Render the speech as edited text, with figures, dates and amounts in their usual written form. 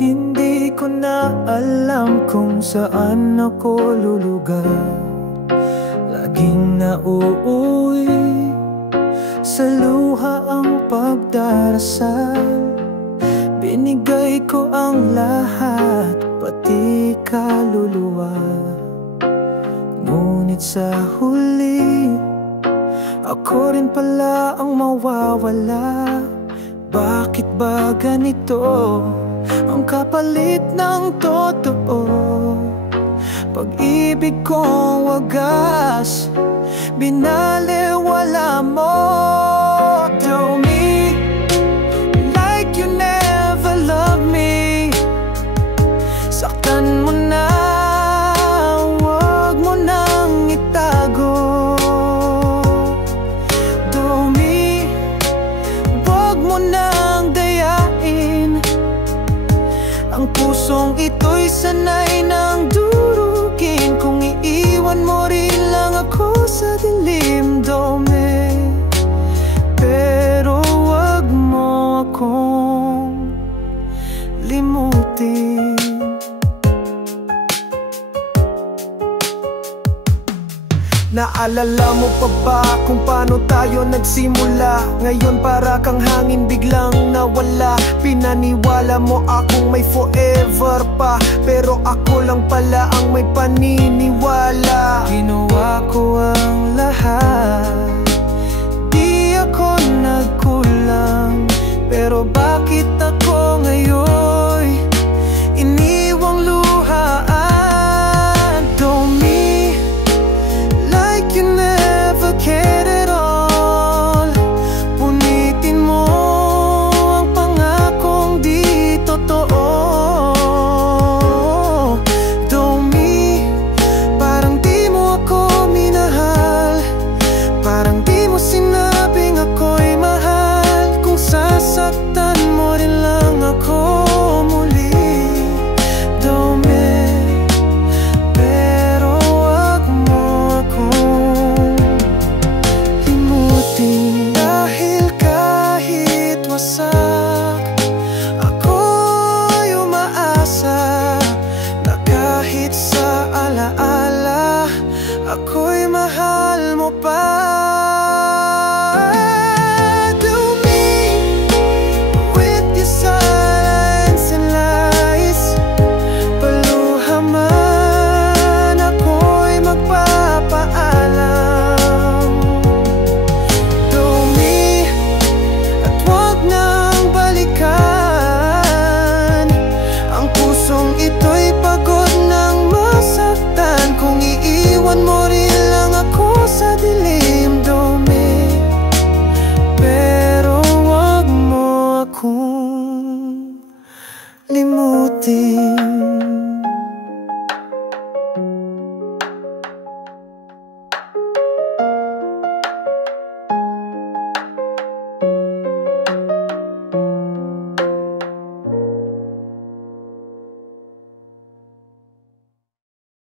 Hindi ko na alam kung saan ako lulugar. Laging nauuwi sa luha ang pagdarasal. Binigay ko ang lahat, pati kaluluwa. Ngunit sa huli, ako rin pala ang mawawala. Bakit ba ganito ang kapalit ng totoo? Pag-ibig kong wagas, binaliwala mo. Tell me like you never loved me. Saktan mo na, wag mo nang itago. Do me, wag mo nang dayain. Ang pusong ito'y sanay ng durugin. Kung iiwan mo rin lang ako sa dilim, dome. Pero wag mo akong limutin. Naalala mo pa ba kung paano tayo nagsimula? Ngayon para kang hangin biglang nawala. Pinaniwala mo akong may forever pa, pero ako lang pala ang may paniniwala. Ginawa ko ang lahat, di ako nagkulang, pero bakit